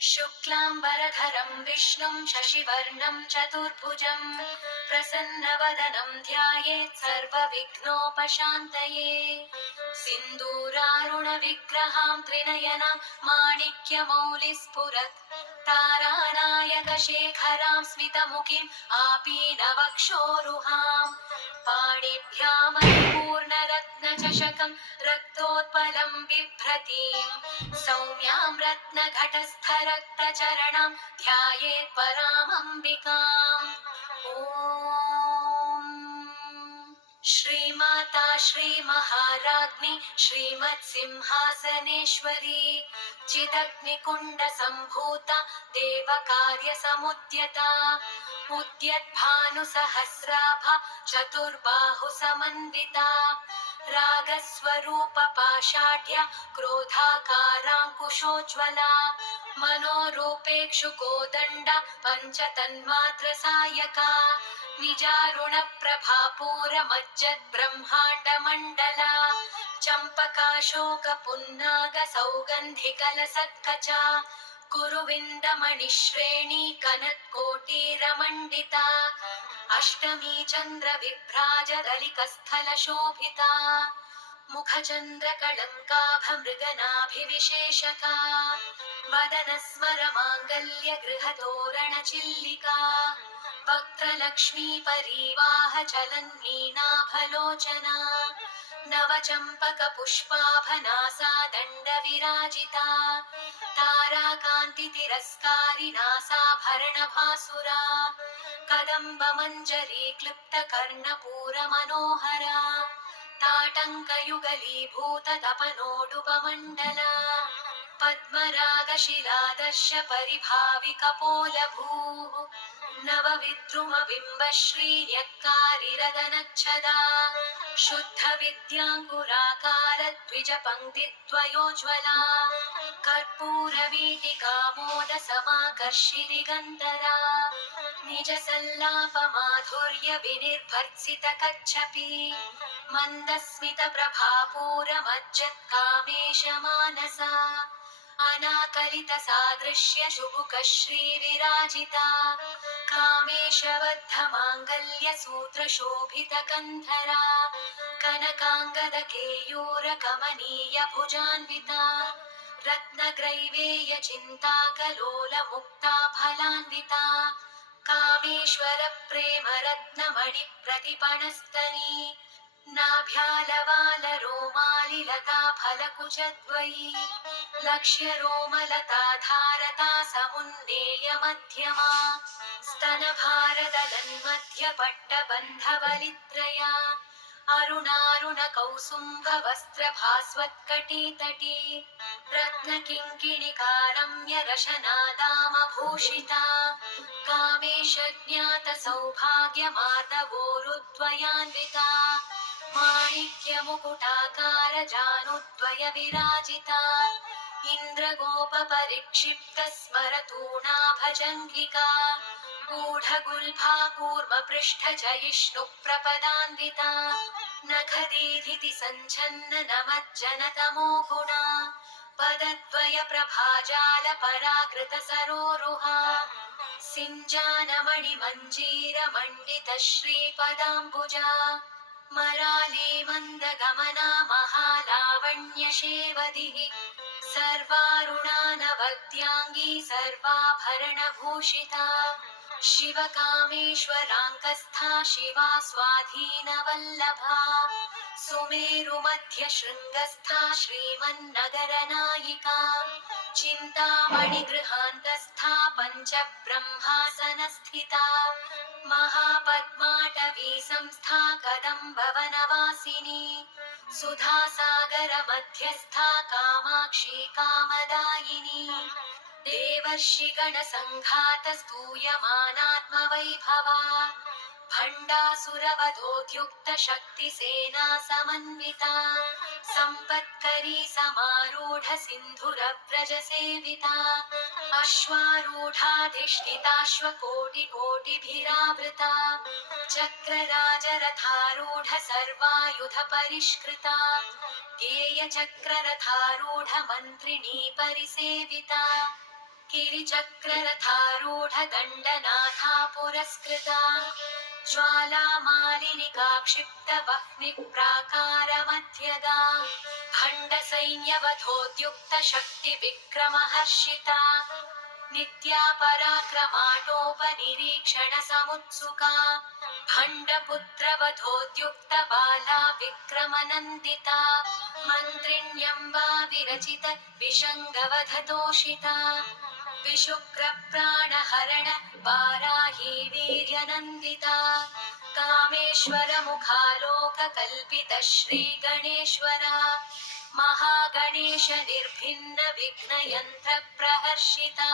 शुक्लाम्बरधरं विष्णुं शशिवर्णं चतुर्भुजं प्रसन्नवदनं ध्यायेत् सर्वविघ्नोपशान्तये। सिन्दूरारुणविग्रहां त्रिनयनां माणिक्यमौलिस्फुरत् तारानायकशेखरां स्मितमुखीम् आपीनवक्षोरुहाम् पाणिभ्यामपूर्णरत्नचषकं रक्तोत्पलं बिभ्रतीम् सौम्यां रत्नघटस्थरक्तचरणां ध्यायेत् परामम्बिकाम्। ॐ श्रीमाता श्रीमहाराज्ञी श्रीमत्सिंहासनेश्वरी चिदग्निकुण्डसम्भूता देवकार्यसमुद्यता उद्यद्भानुसहस्राभा चतुर्बाहुसमन्विता रागस्वरूपपाषाढ्या क्रोधाकाराङ्कुशोज्ज्वला मनोरूपेक्षुकोदण्डा पञ्चतन्मात्रसायका निजारुणप्रभापूरमज्जद्ब्रह्माण्डमण्डला चम्पकाशोकपुन्नागसौगन्धिकलसत्कचा कुरुविन्दमणिश्रेणी कनत्कोटीरमण्डिता अष्टमी चन्द्रविभ्राजदलिकस्थलशोभिता मुखचन्द्रकळङ्काभमृगनाभिविशेषका वदनस्मरमाङ्गल्यगृहतोरणचिल्लिका वक्त्रलक्ष्मीपरीवाहचलन्मीनाभलोचना नवचम्पकपुष्पाभनासा दण्डविराजिता ताराकान्तितिरस्कारिणासाभरणभासुरा कदम्बमञ्जरीक्लृप्तकर्णपूरमनोहरा ताटङ्कयुगलीभूततपनोडुपमण्डला पद्मरागशिलादर्शपरिभाविकपोलभूः नवविद्रुमबिम्बश्रीर्यक्कारिरदनच्छदा शुद्धविद्याङ्कुराकारद्विजपङ्क्तिद्वयोज्ज्वला कर्पूरवीटिकामोदसमाकर्षिरिगन्धरा निजसल्लापमाधुर्यविनिर्भर्त्सितकच्छपी मन्दस्मितप्रभापूरमज्जत्कामेशमानसा अनाकलितसादृश्यशुभुकश्रीविराजिता कामेशबद्धमाङ्गल्यसूत्रशोभितकन्धरा कनकाङ्गदकेयूरकमनीयभुजान्विता रत्नग्रैवेयचिन्ताकलोलमुक्ता कामेश्वरप्रेमरत्नमणिप्रतिपणस्तनी नाभ्यालवालरोमालिलता फलकुचद्वयी लक्ष्यरोमलता समुन्नेयमध्यमा स्तनभारदलन्मध्यपट्टबन्धवलित्रया अरुणारुणकौसुम्भवस्त्रभास्वत्कटीतटी रत्नकिङ्किणिकारम्यरशनादामभूषिता कामेशज्ञातसौभाग्यमार्दवोरुद्वयान्विता माणिक्यमुकुटाकारजानुद्वयविराजिता इन्द्रगोपपरिक्षिप्तस्मरतूणाभजङ्घिका गूढगुल्फा कूर्मपृष्ठजयिष्णुप्रपदान्विता नखदीधिति सञ्छन्ननमज्जनतमो गुणा पदद्वयप्रभाजालपराकृतसरोरुहा सिञ्जानमणिमञ्जीरमण्डितश्रीपदाम्बुजा मराली मन्दगमना महालावण्यशेवदिः सर्वारुणानवद्याङ्गी सर्वाभरणभूषिता शिवकामेश्वराङ्कस्था शिवा स्वाधीनवल्लभा सुमेरुमध्यशृङ्गस्था श्रीमन्नगरनायिका चिन्तामणिगृहान्तस्था पञ्चब्रह्मासनस्थिता महापद्माटवी संस्था कदम्बवनवासिनी सुधासागरमध्यस्था कामाक्षी कामदायिनी देवर्षिगणसङ्घातस्तूयमानात्मवैभवा भण्डासुरवधोद्युक्तशक्तिसेना समन्विता सम्पत्करी समारूढसिन्धुरव्रजसेविता अश्वारूढाधिष्ठिताश्वकोटिकोटिभिरावृता चक्रराजरथारूढ सर्वायुधपरिष्कृता गेयचक्ररथारूढ मन्त्रिणी परिसेविता गिरिचक्ररथारूढदण्डनाथा पुरस्कृता ज्वालामालिनिका क्षिप्तवह्निप्राकारमध्यगा भण्डसैन्यवधोद्युक्तशक्तिविक्रमहर्षिता नित्या पराक्रमाटोपनिरीक्षणसमुत्सुका भण्डपुत्रवधोद्युक्तबाला विक्रमनन्दिता मन्त्रिण्यम्बा विरचित विषङ्गवधतोषिता विशुक्रप्राणहरण वाराही वीर्यनन्दिता कामेश्वरमुखालोककल्पित श्रीगणेश्वरा महागणेश निर्भिन्न विघ्नयन्त्रप्रहर्षिता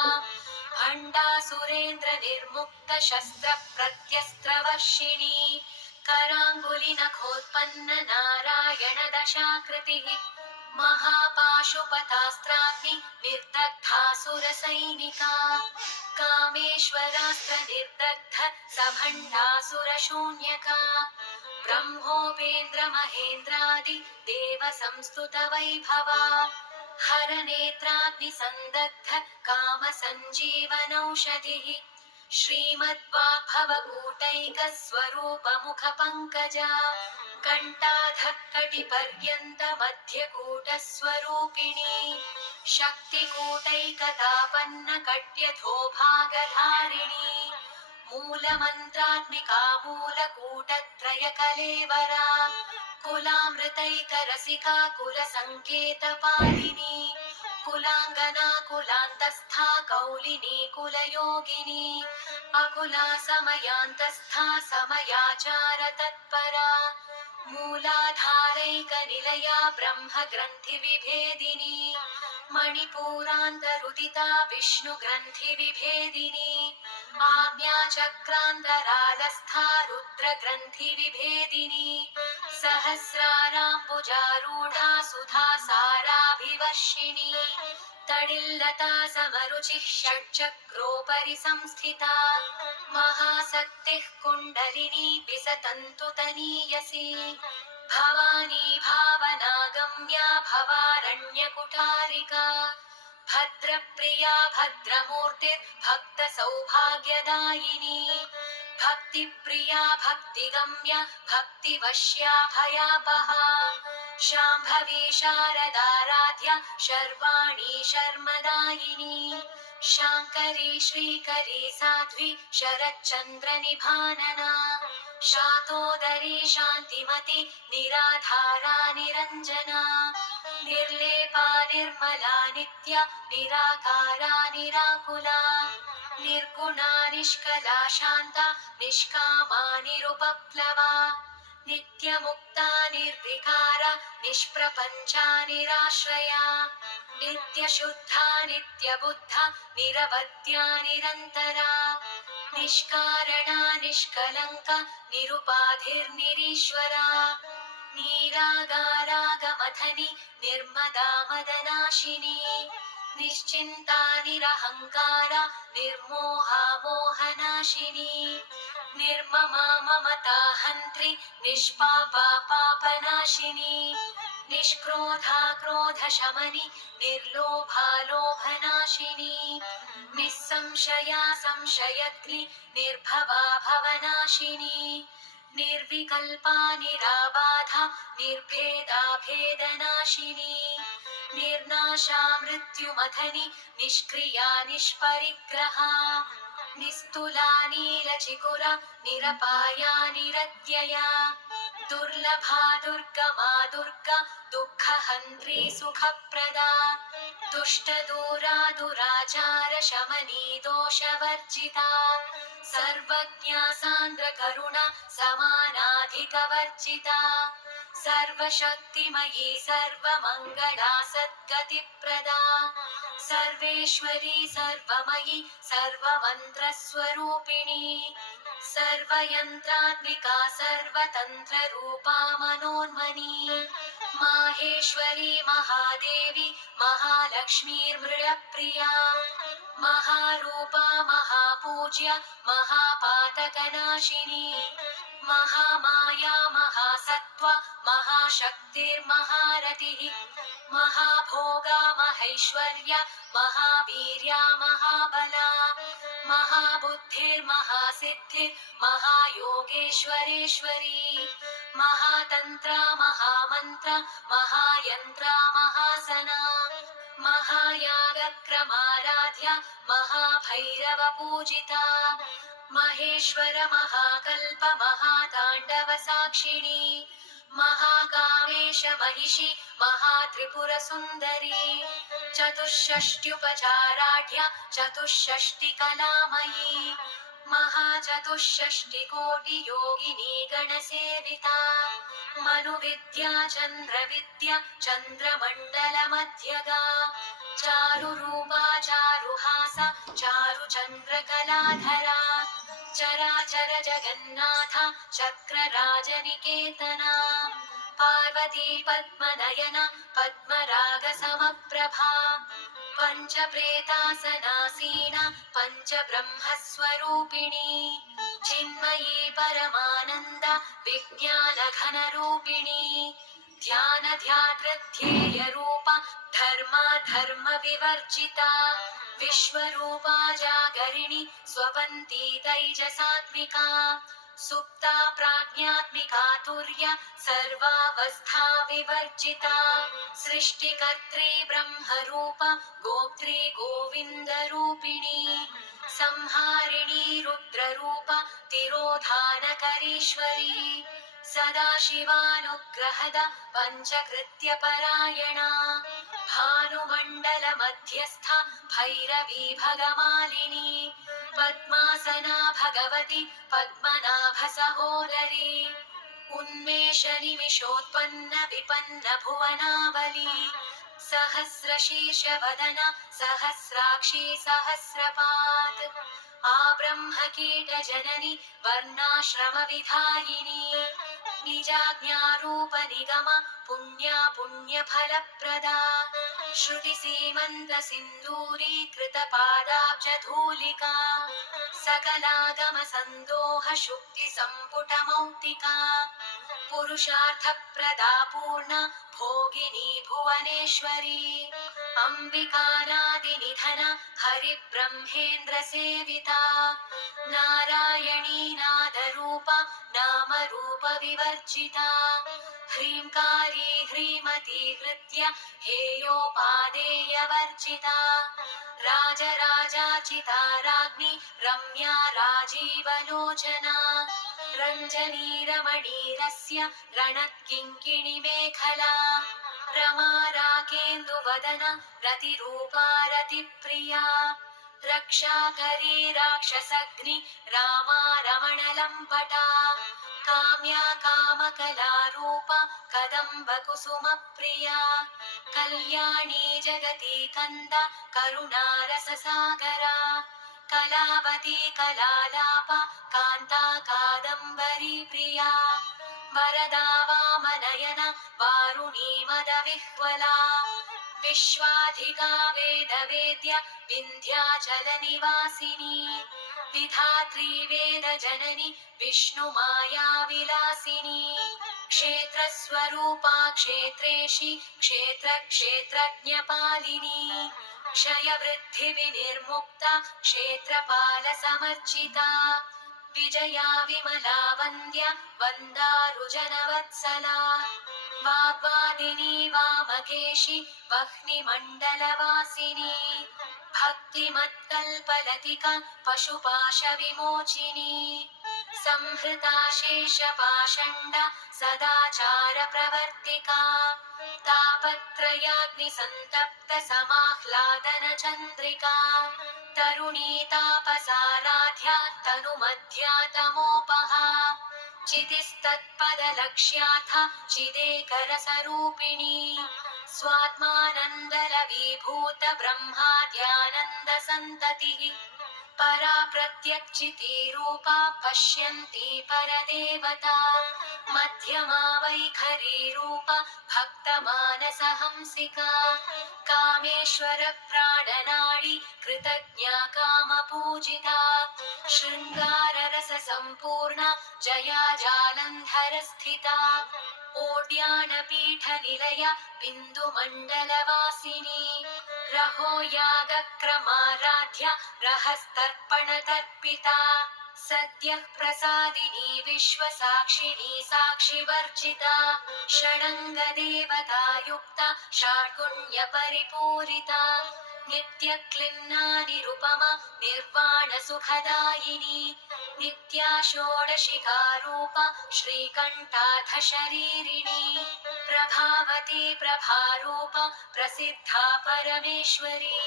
भण्डासुरेन्द्र निर्मुक्त शस्त्र प्रत्यस्त्रवर्षिणी कराङ्गुलिनखोत्पन्न नारायण दशाकृतिः महापाशुपतास्त्राग्नि निर्दग्धासुरसैनिका कामेश्वरास्त्र निर्दग्ध सभण्डासुरशून्यका ब्रह्मोपेन्द्र महेन्द्रादि देव संस्तुत वैभवा हरनेत्राग्निसन्दग्ध काम सञ्जीवनौषधिः श्रीमद्वाग्भवकूटैकस्वरूपमुखपङ्कजा कण्ठाधःकटिपर्यन्तमध्यकूटस्वरूपिणी शक्तिकूटैकतापन्न कट्यधोभागधारिणी मूलमन्त्रात्मिका मूलकूटत्रयकलेवरा कुलामृतैकरसिका कुलसङ्केतपालिनी कुलाङ्गना कुलान्तस्था कौलिनी कुलयोगिनी अकुला समयान्तस्था समयाचार तत्परा मूलाधारैकनिलया ब्रह्मग्रन्थिविभेदिनी मणिपूरान्तरुदिता विष्णुग्रन्थिविभेदिनी आज्ञाचक्रान्तरालस्था रुद्रग्रन्थिविभेदिनी सहस्राराम्बुजारूढा सुधा साराभिवर्षिणी तडिल्लता समरुचिः षट्चक्रोपरि संस्थिता महाशक्तिः कुण्डलिनी विसतन्तुतनीयसी भवानी भावनागम्या भवारण्यकुठारिका भद्रप्रिया भद्रमूर्तिर्भक्तसौभाग्यदायिनी भक्तिप्रिया भक्तिगम्या भक्तिवश्या भयापहा शाम्भवी शारदाराध्या शर्वाणी शर्मदायिनी शाङ्करी श्रीकरी साध्वी शरच्चन्द्रनिभानना शातोदरी शान्तिमती निराधारा निरञ्जना निर्लेपा निर्मला नित्या निराकारा निराकुला निर्गुणा निष्कला शान्ता निष्कामा निरुपप्लवा नित्यमुक्ता निर्विकारा निष्प्रपञ्चा निराश्रया नित्यशुद्धा नित्यबुद्धा निरवद्या निरन्तरा निष्कारणा निष्कलङ्का निरुपाधिर्निरीश्वरा नीरागारागमथनि निर्मदा मदनाशिनी निश्चिन्ता निरहङ्कारा निर्मोहा मोहनाशिनी निर्ममा ममता हन्त्री निष्पापा पापनाशिनी निष्क्रोधा क्रोधशमनि निर्लोभा लोभनाशिनी निस्संशया संशयग्नि निर्भवा भवनाशिनी निर्विकल्पा निराबाधा निर्भेदा भेदनाशिनी निर्नाशा मृत्युमथनि निष्क्रिया निष्परिग्रहा निस्तुला नीलचिकुरा निरपाया निरत्यया दुर्लभा दुर्गमा दुर्गा दुःखहन्त्री सुखप्रदा दुष्टदूरा दुराचार शमनी दोषवर्जिता सर्वज्ञा सान्द्रकरुणा समानाधिकवर्जिता सर्वशक्तिमयी सर्वमङ्गला सद्गतिप्रदा सर्वेश्वरी सर्वमयी सर्वमन्त्रस्वरूपिणी सर्वयन्त्रात्मिका सर्वतन्त्ररूपा मनोन्मनी माहेश्वरी महादेवी महालक्ष्मीर्मृळप्रिया महारूपा महापूज्या महापातकनाशिनी महामाया महासत्त्व महाशक्तिर्महारथिः महाभोगा महैश्वर्य महावीर्या महाबला महाबुद्धिर्महासिद्धिर् महायोगेश्वरेश्वरी महातन्त्रा महामन्त्र महायन्त्रा महासना महायागक्रमाराध्या महाभैरवपूजिता महेश्वर महाकल्प महाताण्डवसाक्षिणी महाकामेश महिषी महात्रिपुरसुन्दरी चतुष्षष्ट्युपचाराढ्या चतुष्षष्टिकलामयी महाचतुष्षष्टिकोटियोगिनी गणसेविता मनुविद्या चन्द्रविद्या चन्द्रमण्डलमध्यगा चारुरूपा चारुहासा चारुचन्द्रकलाधरा चराचर जगन्नाथ चक्रराजनिकेतना पार्वती पद्मनयना पद्मरागसमप्रभा पञ्चप्रेतासनासीना पञ्चब्रह्मस्वरूपिणी चिन्मयी परमानन्द विज्ञानघनरूपिणी ध्यानध्यातृध्येयरूपा धर्मविवर्जिता विश्वरूपा जागरिणी स्वपन्ती तैजसात्मिका सुप्ता प्राज्ञात्मिका तुर्य सर्वावस्था विवर्जिता सृष्टिकर्त्री ब्रह्मरूप गोप्त्री गोविन्दरूपिणी संहारिणी रुद्ररूप तिरोधानकरीश्वरी सदाशिवानुग्रहद पञ्चकृत्यपरायणा भानुमण्डलमध्यस्था भैरवी भगमालिनी पद्मासना भगवती पद्मनाभसहोदरी उन्मेषनिमिषोत्पन्न विपन्न भुवनावली सहस्रशीर्षवदन सहस्राक्षी सहस्रपात् आब्रह्मकीटजननी वर्णाश्रमविधायिनी निजाज्ञारूप निगम पुण्या पुण्यफलप्रदा श्रुतिसीमन्त सिन्दूरीकृतपादाब्जधूलिका सकलागम सन्दोह शुक्ति सम्पुटमौक्तिका पुरुषार्थप्रदा पूर्ण भोगिनी भुवनेश्वरी अम्बिकानादिनिधन हरिब्रह्मेन्द्र सेविता नारायणी नादरूप नामरूप विवर्जिता ह्रीङ्कारी ह्रीमती हृद्य हेयोपादेयवर्जिता राजराजाचिता राज्ञी रम्या राजीवलोचना रञ्जनी रमणीरस्य रणत्किङ्किणी मेखला रमा राकेन्दुवदन रतिरूपा रतिप्रिया रक्षाकरी राक्षसग्नि रामा रमणलम्पटा काम्या कामकलारूप कदम्बकुसुमप्रिया कल्याणी जगती कन्द करुणारससागरा कलावती कलालाप कान्ता कादम्बरी प्रिया वरदा वामनयन वारुणी मदविह्वला विश्वाधिका वेदवेद्य विन्ध्याचलनिवासिनी विधात्री वेदजननी विष्णुमाया विलासिनी क्षेत्रस्वरूपा क्षेत्रेशी क्षेत्रक्षेत्रज्ञपालिनी क्षयवृद्धिविनिर्मुक्ता क्षेत्रपालसमर्चिता विजया विमला वन्द्य वन्दारुजनवत्सला वाग्वादिनी वामकेशि वह्निमण्डलवासिनी भक्तिमत्कल्पलतिका पशुपाशविमोचिनी संहृता शेषपाषण्ड सदाचारप्रवर्तिका तापत्रयाग्निसन्तप्त समाह्लादनचन्द्रिका तरुणी तापसाराध्या तनुमध्या तमोपहा चितिस्तत्पदलक्ष्यार्थ चिदेकरसरूपिणी स्वात्मानन्दलवीभूत ब्रह्माद्यानन्दसन्ततिः परा प्रत्यक्षिती रूपा पश्यन्ती परदेवता मध्यमा वैखरी रूपा भक्तमानसहंसिका कामेश्वर प्राणनाडी कृतज्ञा कामपूजिता शृङ्गाररस सम्पूर्णा जया जालन्धरस्थिता ओड्यानपीठनिलया बिन्दुमण्डलवासिनी रहो यागक्रमाराध्या रहस्तर्पणतर्पिता सद्यः प्रसादिनी विश्वसाक्षिणी साक्षिवर्जिता षडङ्गदेवतायुक्ता षाड्गुण्यपरिपूरिता नित्यक्लिन्ना निरुपमा निर्वाणसुखदायिनी नित्या षोडशिकारूपा श्रीकण्ठाधशरीरिणी प्रभावती प्रभारूपा प्रसिद्धा परमेश्वरी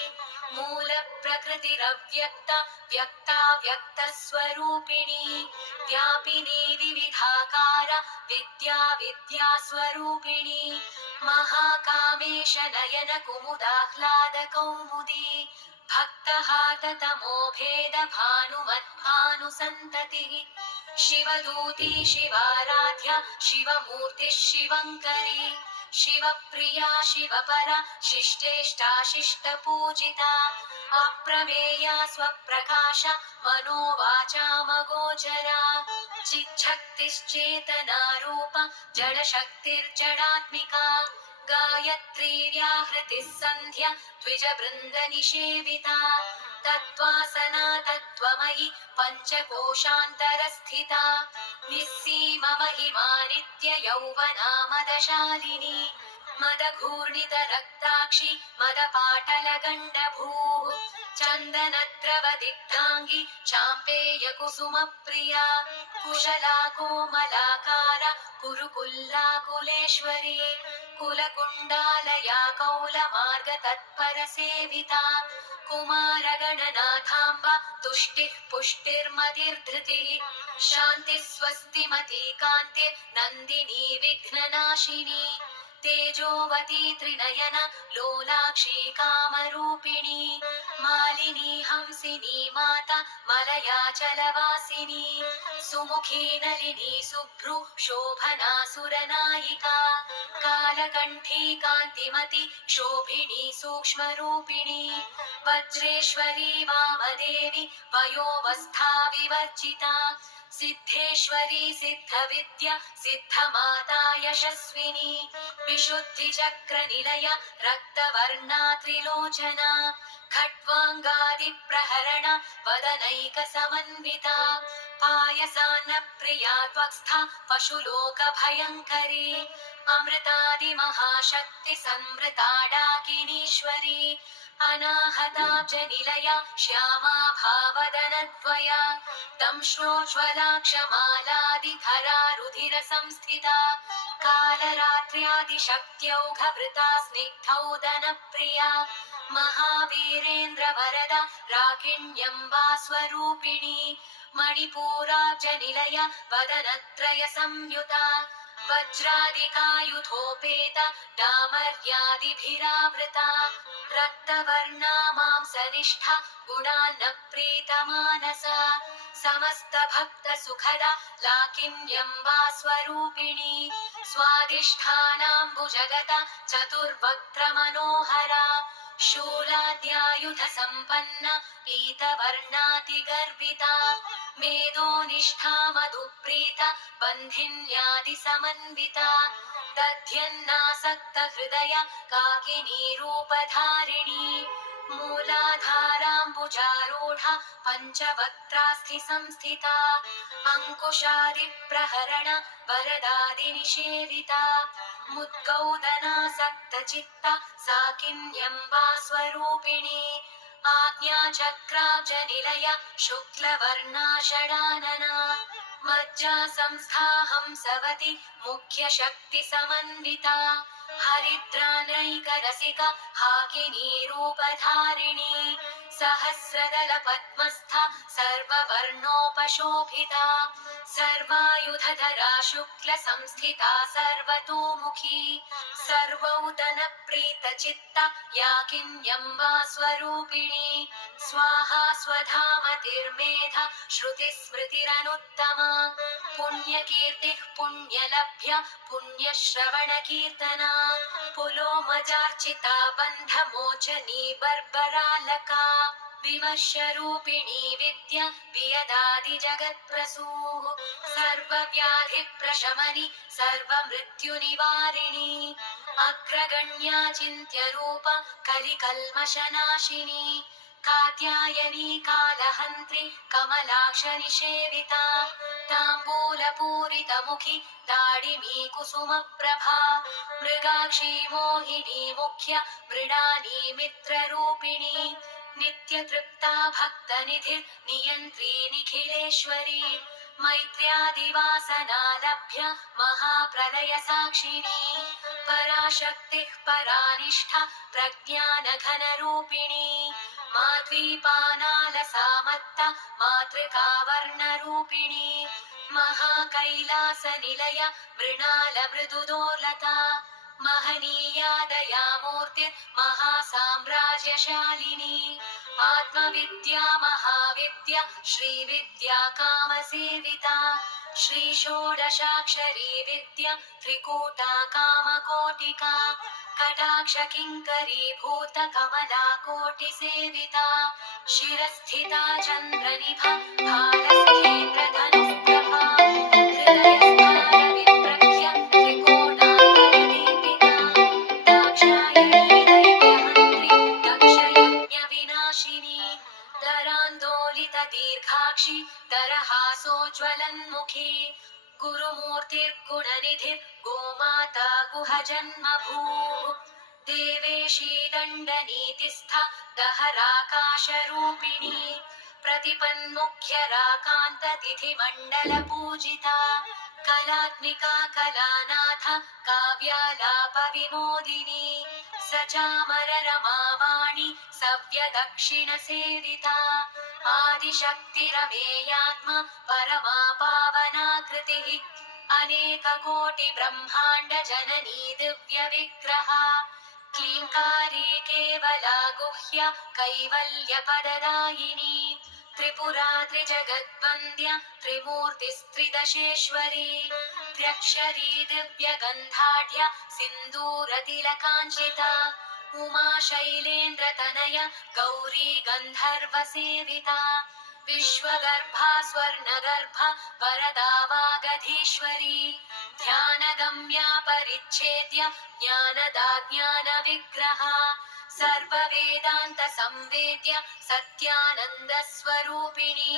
मूलप्रकृतिरव्यक्ता व्यक्ता व्यक्तस्वरूपिणी व्यापिनी विविधाकार विद्या विद्यास्वरूपिणी महाकामेश नयन कुमुदाह्लादकौमुदी भक्तहाततमो भेद भानुमद्भानुसन्ततिः शिवदूती शिवाराध्या शिवमूर्तिः शिवङ्करी शिवप्रिया शिवपरा शिष्टेष्टा शिष्टपूजिता अप्रमेया स्वप्रकाश मनोवाचामगोचरा चिच्छक्तिश्चेतना रूपा जडशक्तिर्जडात्मिका गायत्री व्याहृतिः सन्ध्या द्विजवृन्दनिषेविता तत्त्वासना तत्त्वमयि पञ्चकोशान्तरस्थिता निस्सीममहिमा नित्ययौवना मदशालिनी मदघूर्णितरक्ताक्षि मदपाटलगण्डभूः चन्दनद्रवदिग्धाङ्गी चाम्पेयकुसुमप्रिया कुशला कोमलाकार कुरुकुल्लाकुलेश्वरी कुलकुण्डालया कौलमार्गतत्परसेविता कुमारगणनाथाम्ब तुष्टिः पुष्टिर्मतिर्धृतिः शान्तिः स्वस्तिमती कान्तिर्नन्दिनी विघ्ननाशिनी तेजोवती त्रिनयन लोलाक्षी कामरूपिणी मालिनी हंसिनी माता मलयाचलवासिनी सुमुखी नलिनी शुभ्रू शोभना सुरनायिका कालकण्ठी कान्तिमती शोभिनी सूक्ष्मरूपिणी वज्रेश्वरी वामदेवी वयोवस्था विवर्जिता सिद्धेश्वरी सिद्धविद्या सिद्धमाता यशस्विनी विशुद्धिचक्रनिलया रक्तवर्णा त्रिलोचना खट्वाङ्गादिप्रहरण वदनैकसमन्विता पायसान्नप्रिया त्वक्स्था पशुलोकभयङ्करी अमृतादिमहाशक्तिसंवृता डाकिनीश्वरी अनाहताब्जनिलया श्यामा भावदनद्वया दंश्रोज्ज्वलाक्षमालादिधरा रुधिरसंस्थिता कालरात्र्यादिशक्त्यौघवृता स्निग्धौदनप्रिया महावीरेन्द्रवरदा राकिण्यम्बा स्वरूपिणी मणिपूराब्जनिलया वदनत्रयसंयुता वज्रादिकायुधोपेता डामर्यादिभिरावृता रक्तवर्णा मांसनिष्ठा गुणान्नप्रीतमानसा समस्तभक्तसुखदा लाकिन्यम्बा स्वरूपिणी स्वादिष्ठानाम्बुजगता चतुर्वक्त्रमनोहरा शूलाद्यायुधसम्पन्ना पीतवर्णातिगर्विता मेदोनिष्ठा मधुप्रीता बन्धिन्यादिसमन्विता दध्यन्नासक्तहृदया काकिनी रूपधारिणी मूलाधाराम्बुजारूढा पञ्चवक्त्रास्थिसंस्थिता अङ्कुशादिप्रहरण वरदादिनिषेविता मुद्गौदनासक्तचित्ता साकिन्यम्बा स्वरूपिणी आज्ञाचक्राब्जनिलया शुक्लवर्णा षडानना मज्जा संस्था हंसवती मुख्यशक्तिसमन्विता हरिद्रानैकरसिका हाकिनी रूपधारिणी सहस्रदलपद्मस्था सर्ववर्णोपशोभिता सर्वायुधधरा शुक्लसंस्थिता सर्वतोमुखी सर्वौतनप्रीतचित्ता या किन्यम्बा स्वरूपिणी स्वाहा स्वधामतिर्मेधा श्रुतिस्मृतिरनुत्तमा पुण्यकीर्तिः पुण्यलभ्य पुण्यश्रवणकीर्तना पुलोमजार्चिता बन्धमोचनी बर्बरालका विमर्शरूपिणी विद्या वियदादिजगत्प्रसूः सर्वव्याधिप्रशमनि सर्वमृत्युनिवारिणी अग्रगण्या चिन्त्यरूपा कलिकल्मषनाशिनी कात्यायनी कालहन्त्रि कमलाक्षनिषेविता ताम्बूलपूरितमुखि दाडिमी कुसुमप्रभा मृगाक्षी मोहिनी मुख्य मृडानी मित्ररूपिणी नित्यतृप्ता भक्तनिधिर्नियन्त्री निखिलेश्वरी मैत्र्यादिवासनालभ्य महाप्रलयसाक्षिणी पराशक्तिः परानिष्ठा प्रज्ञानघनरूपिणी माध्वीपानालसामत्ता मातृकावर्णरूपिणी महाकैलासनिलय मृणालमृदुदोलता महनीया दयामूर्तिर्महासाम्राज्यशालिनी आत्मविद्या महाविद्या श्रीविद्या कामसेविता श्रीषोडशाक्षरी विद्या त्रिकूटा कामकोटिका कटाक्षकिङ्करी भूतकमला कोटिसेविता शिरस्थिता चन्द्रनिभा भालस्थेन्द्रधनुप्रभा हृदयस्थानविप्रख्य त्रिकोणान्तरदीपिका दाक्षायणी दैत्यहन्त्री दक्षयज्ञविनाशिनी दरान्दोलितदीर्घाक्षि दरहासोज्ज्वलन्मुखी गुरुमूर्तिर्गुणनिधिर्गोमाता गुहजन्मभूः देवेशी दण्डनीतिस्था दहराकाशरूपिणी प्रतिपन्मुख्यराकान्ततिथिमण्डलपूजिता कलात्मिका कलानाथ काव्यालापविनोदिनी सचामररमावाणी सव्यदक्षिणसेविता आदिशक्तिरमेयात्मा परमा पावनाकृतिः अनेककोटिब्रह्माण्डजननी दिव्यविग्रहा क्लीङ्कारी केवला गुह्या कैवल्यपददायिनी त्रिपुरा त्रिजगद्वन्द्या त्रिमूर्तिस्त्रिदशेश्वरी त्र्यक्षरी दिव्यगन्धाढ्या सिन्दूरतिलकाञ्चिता उमा शैलेन्द्रतनया गौरी गन्धर्वसेविता विश्वगर्भा स्वर्णगर्भा वरदा वागधीश्वरी ध्यानगम्या परिच्छेद्य ज्ञानदा ज्ञानविग्रहा सर्ववेदान्तसंवेद्य सत्यानन्दस्वरूपिणी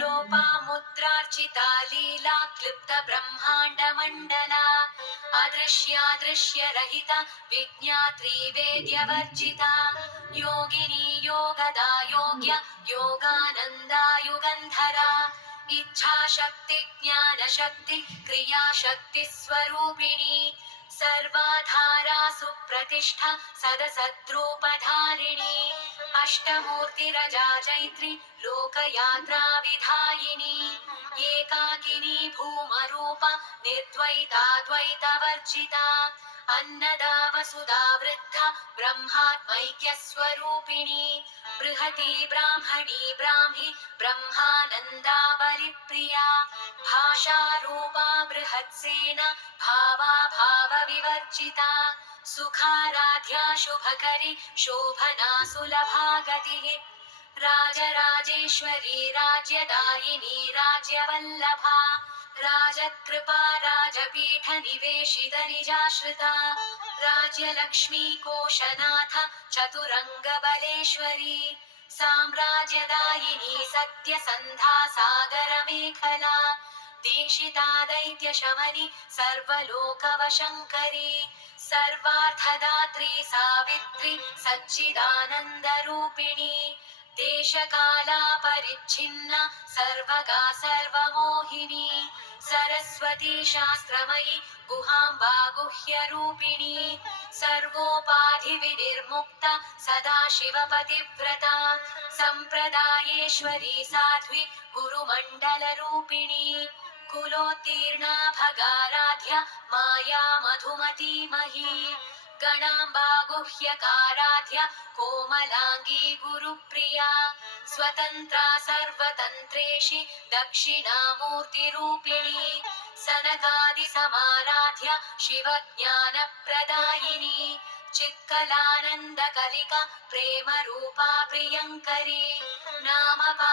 लोपामुद्रार्चिता लीला क्लृप्तब्रह्माण्डमण्डला अदृश्यादृश्यरहिता विज्ञात्री वेद्यवर्जिता योगिनी योगदा योग्य योगानन्दा युगन्धरा इच्छाशक्ति ज्ञानशक्ति क्रियाशक्ति स्वरूपिणी सर्वाधारा सुप्रतिष्ठा सदसद्रूपधारिणी अष्टमूर्तिरजा चैत्री लोकयात्रा विधायिनी एकाकिनी भूमरूपा निर्द्वैताद्वैतवर्जिता अन्नदा वसुधा वृद्धा ब्रह्मात्मैक्यस्वरूपिणी बृहती ब्राह्मणी ब्राह्मी ब्रह्मानन्दा बलिप्रिया भाषारूपा बृहत्सेना भावा भावविवर्जिता सुखाराध्या शुभकरी शोभना सुलभा गतिः राजराजेश्वरी राज्यदायिनी राज्यवल्लभा राजकृपा राजपीठ निवेशित निजाश्रिता राज्यलक्ष्मी कोशनाथ चतुरङ्गबलेश्वरी साम्राज्यदायिनी सत्यसन्धा सागरमेखला दीक्षिता दैत्यशमनि सर्वलोकवशङ्करी सर्वार्थदात्री सावित्री सच्चिदानन्दरूपिणी देशकाला परिच्छिन्ना सर्वगा सर्वमोहिनी सरस्वती शास्त्रमयी गुहाम्बा गुह्यरूपिणी सर्वोपाधिविनिर्मुक्ता सदाशिवपतिव्रता सम्प्रदायेश्वरी साध्वी गुरुमण्डलरूपिणी कुलोत्तीर्णा भगाराध्या माया मधुमतीमही गणाम्बा गुह्यकाराध्या कोमलाङ्गी गुरुप्रिया स्वतन्त्रा सर्वतन्त्रेषि दक्षिणामूर्तिरूपिणी सनकादिसमाराध्या शिवज्ञानप्रदायिनी चित्कलानन्दकलिका प्रेमरूपा प्रियङ्करी नामपारायणप्रीता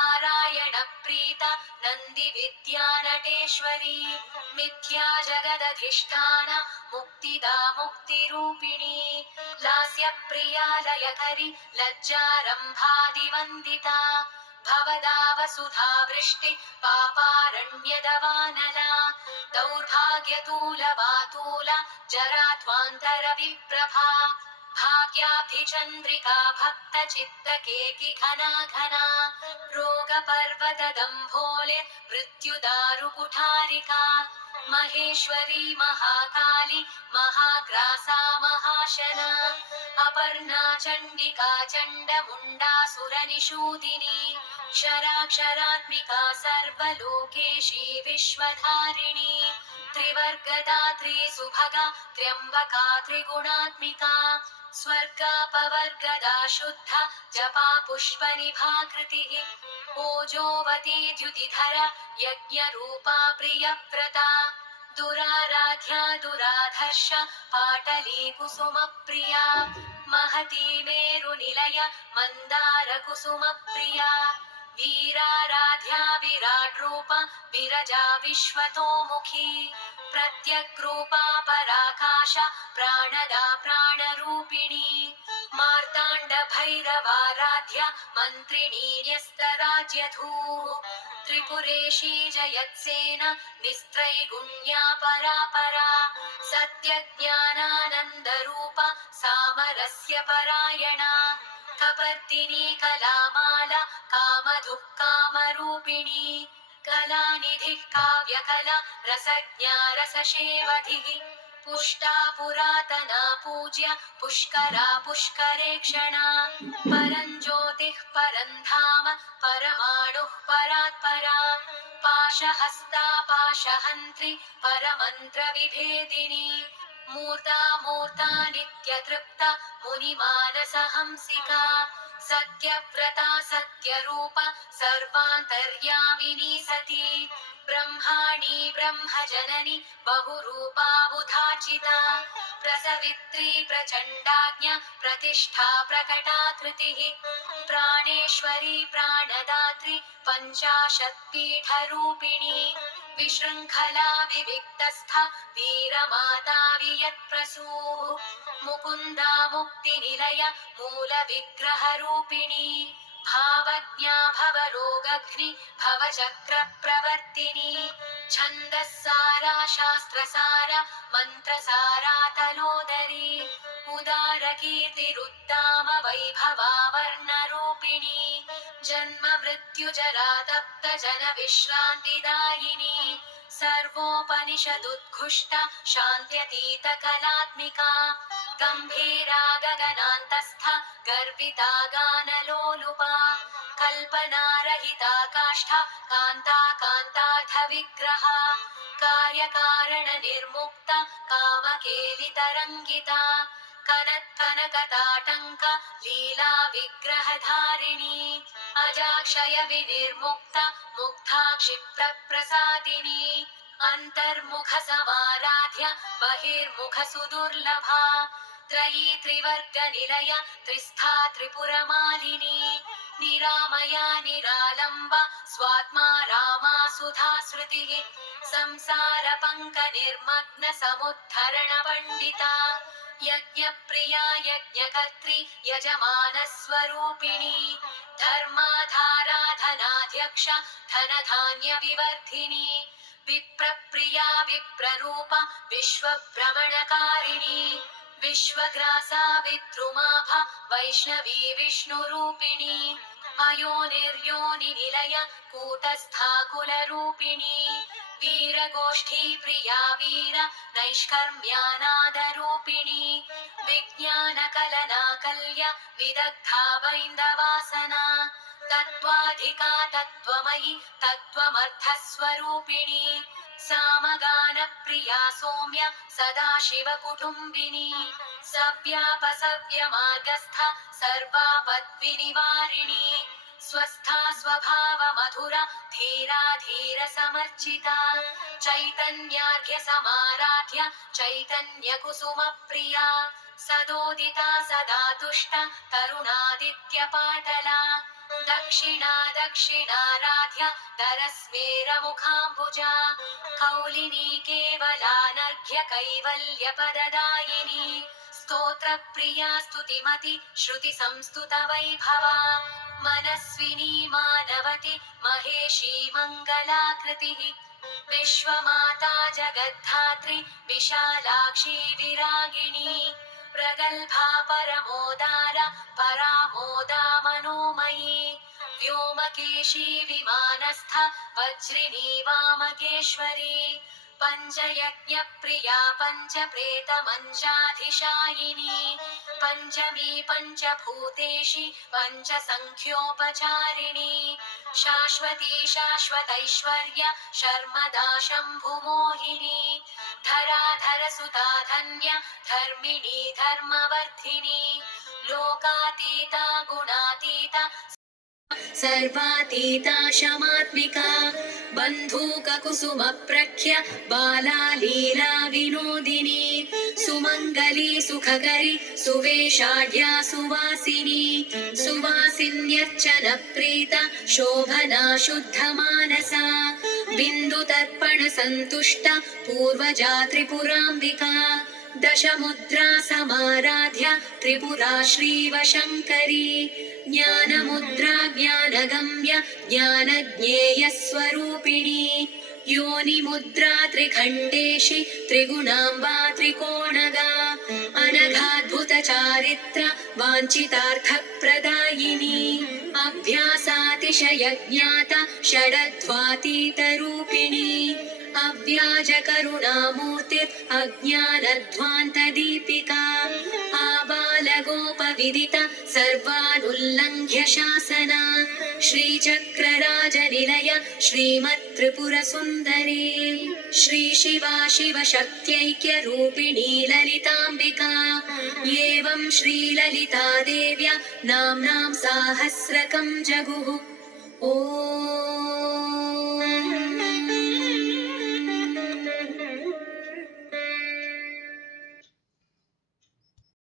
नन्दिविद्यानटेश्वरी मिथ्या जगदधिष्ठान मुक्तिदा मुक्तिरूपिणी लास्यप्रिया लयकरी लज्जारम्भादिवन्दिता भवदावसुधावृष्टि पापारण्यदवानला दौर्भाग्यतूलवातूल जराध्वान्तरविप्रभा भाग्याब्धिचन्द्रिका भक्तचित्तकेकि घना घना रोगपर्वतदम्भोले मृत्युदारुकुठारिका महेश्वरी महाकाली महाग्रासा महाशना अपर्णा चण्डिका चण्डमुण्डासुरनिषूदिनी क्षराक्षरात्मिका सर्वलोकेशी विश्वधारिणी त्रिवर्गदा त्रिसुभगा त्र्यम्बका त्रिगुणात्मिका स्वर्गापवर्गदा शुद्धा जपा पुष्पनिभाकृतिः ओजोवती द्युतिधर यज्ञरूपा प्रियव्रता दुराराध्या दुराधर्ष पाटली कुसुमप्रिया महती मेरुनिलय मन्दारकुसुमप्रिया वीराराध्या विराट्रूपा विरजा विश्वतोमुखी प्रत्यग्रूपा पराकाश प्राणदा प्राणरूपिणी मार्ताण्डभैरवाराध्या मन्त्रिणी न्यस्तराज्यधूः त्रिपुरेशी जयत्सेन निस्त्रैगुण्या परापरा सत्यज्ञानानन्दरूपा सामरस्य परायणा कपर्दिनी कलामाला कामधुक्कामरूपिणी कलानिधिः काव्यकला रसज्ञा रसशेवधिः पुष्टा पुरातना पूज्य पुष्करा पुष्करेक्षणा परञ्ज्योतिः परन्धाम परमाणुः परात्परा पाशहस्ता पाशहन्त्री परमन्त्रविभेदिनी मूर्ता मूर्ता नित्यतृप्ता मुनिमानसहंसिका सत्यव्रता सत्यरूपा सर्वान्तर्यामिनी सती ब्रह्माणी ब्रह्मजननी बहुरूपा बुधाचिता प्रसवित्री प्रचण्डाज्ञा प्रतिष्ठा प्रकटाकृतिः प्राणेश्वरी प्राणदात्री पञ्चाशत्पीठरूपिणी विशृङ्खला विविक्तस्था वीरमाता वियत्प्रसूः मुकुन्दा मुक्तिनिलय मूलविग्रहरूपिणी भावज्ञा भवरोगघ्नि भवचक्रप्रवर्तिनी छन्दस्सारा शास्त्रसारा मन्त्रसारा तलोदरी उदारकीर्तिरुत्ताम वैभवावर्णरूपिणी जन्म मृत्युजरा तप्त जन विश्रान्तिदायिनी सर्वोपनिषदुद्घुष्टा शान्त्यतीत कलात्मिका गम्भीरा गगनान्तस्था गर्विता गानलोलुपा कल्पनारहिता काष्ठा कान्ता कान्तार्थविग्रहा कार्यकारणनिर्मुक्ता कामकेलितरङ्गिता कनत्कनकताटङ्क लीला विग्रहधारिणी अजाक्षय विनिर्मुक्ता मुग्धा क्षिप्रप्रसादिनी अन्तर्मुख समाराध्य बहिर्मुख सुदुर्लभा त्रयी त्रिवर्गनिलय त्रिस्था त्रिपुरमालिनी निरामया निरालम्बा स्वात्मा रामा सुधा स्मृतिः संसारपङ्कनिर्मग्न समुद्धरण पण्डिता यज्ञप्रिया यज्ञकर्त्री यजमानस्वरूपिणी धर्माधाराधनाध्यक्ष धनधान्यविवर्धिनी विप्रप्रिया विप्ररूपा विश्वभ्रमणकारिणी विश्वग्रासा विद्रुमाभा वैष्णवी विष्णुरूपिणी अयोनिर्योनिनिलय कूटस्था कुलरूपिणी वीरगोष्ठी प्रिया वीर नैष्कर्म्यानादरूपिणी विज्ञानकलनाकल्य विदग्धा वैन्दवासना तत्त्वाधिका तत्त्वमयि तत्त्वमर्थस्वरूपिणी सामगानप्रिया सौम्य सदाशिवकुटुम्बिनी सव्यापसव्यमार्गस्थ सर्वापद्विनिवारिणी स्वस्था स्वभावमधुरा धीरा धीरसमर्चिता चैतन्यार्घ्यसमाराध्य चैतन्यकुसुमप्रिया सदोदिता सदा तुष्ट तरुणादित्यपाटला दक्षिणा दक्षिणाराध्य दरस्मेरमुखाम्बुजा कौलिनी केवलानर्घ्य कैवल्यपददायिनी स्तोत्रप्रिया स्तुतिमति श्रुतिसंस्तुतवैभवा मनस्विनी मानवति महेशी मङ्गलाकृतिः विश्वमाता जगद्धात्री विशालाक्षी विरागिणी प्रगल्भा परमोदार परामोदा मनोमयी व्योमकेशी विमानस्थ वज्रिणी वामकेश्वरी पञ्चयज्ञप्रिया पञ्चप्रेतमञ्चाधिशायिनी पञ्चमी पञ्चभूतेशी पञ्चसङ्ख्योपचारिणी शाश्वती शाश्वतैश्वर्य शर्मदा शम्भुमोहिनी धराधरसुता धन्य धर्मिणी धर्मवर्धिनी लोकातीता गुणातीता सर्वातीता शमात्मिका बन्धूककुसुमप्रख्य बाला लीला विनोदिनी सुमङ्गली सुखकरी सुवेशाढ्या सुवासिनी सुवासिन्यर्चनप्रीता शोभना शुद्धमानसा बिन्दुतर्पणसन्तुष्टा पूर्वजा त्रिपुराम्बिका दशमुद्रा समाराध्य त्रिपुरा श्रीवशङ्करी ज्ञानमुद्रा ज्ञानगम्य ज्ञानज्ञेयस्वरूपिणी योनिमुद्रा त्रिखण्डेशि त्रिगुणाम्बा त्रिकोणगा अनघाद्भुतचारित्र वाञ्छितार्थप्रदायिनी अभ्यासातिशयज्ञाता षडध्वातीतरूपिणी अव्याजकरुणामूर्तिर् अज्ञानध्वान्तदीपिका आबालगोपविदिता सर्वानुल्लङ्घ्य शासना श्रीचक्रराजनिलय श्रीमत्त्रिपुरसुन्दरी श्रीशिवा शिवशक्त्यैक्यरूपिणी ललिताम्बिका एवं श्रीललिता देव्या नाम्नां साहस्रकं जगुः। ॐ